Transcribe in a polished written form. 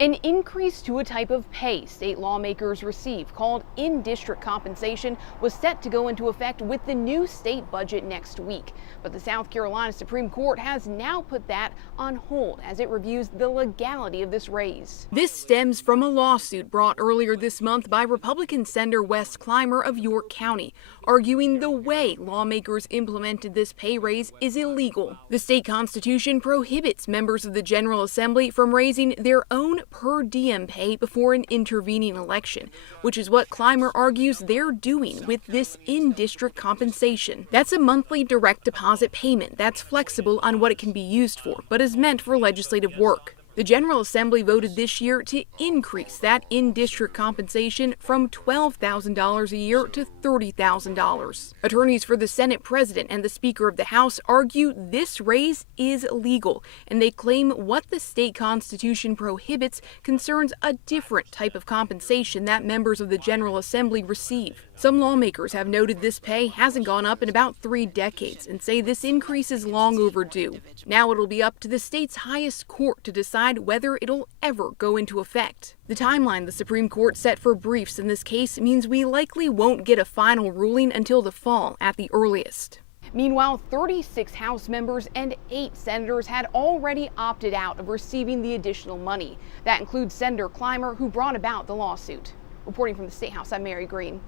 An increase to a type of pay state lawmakers receive, called in-district compensation, was set to go into effect with the new state budget next week. But the South Carolina Supreme Court has now put that on hold as it reviews the legality of this raise. This stems from a lawsuit brought earlier this month by Republican Senator Wes Clymer of York County, arguing the way lawmakers implemented this pay raise is illegal. The state constitution prohibits members of the General Assembly from raising their own per diem pay before an intervening election, which is what Clymer argues they're doing with this in-district compensation. That's a monthly direct deposit payment that's flexible on what it can be used for, but is meant for legislative work. The General Assembly voted this year to increase that in-district compensation from $12,000 a year to $30,000. Attorneys for the Senate President and the Speaker of the House argue this raise is legal, and they claim what the state constitution prohibits concerns a different type of compensation that members of the General Assembly receive. Some lawmakers have noted this pay hasn't gone up in about 3 decades and say this increase is long overdue. Now it'll be up to the state's highest court to decide whether it'll ever go into effect. The timeline the Supreme Court set for briefs in this case means we likely won't get a final ruling until the fall at the earliest. Meanwhile, 36 House members and 8 senators had already opted out of receiving the additional money. That includes Senator Clymer, who brought about the lawsuit. Reporting from the State House, I'm Mary Green.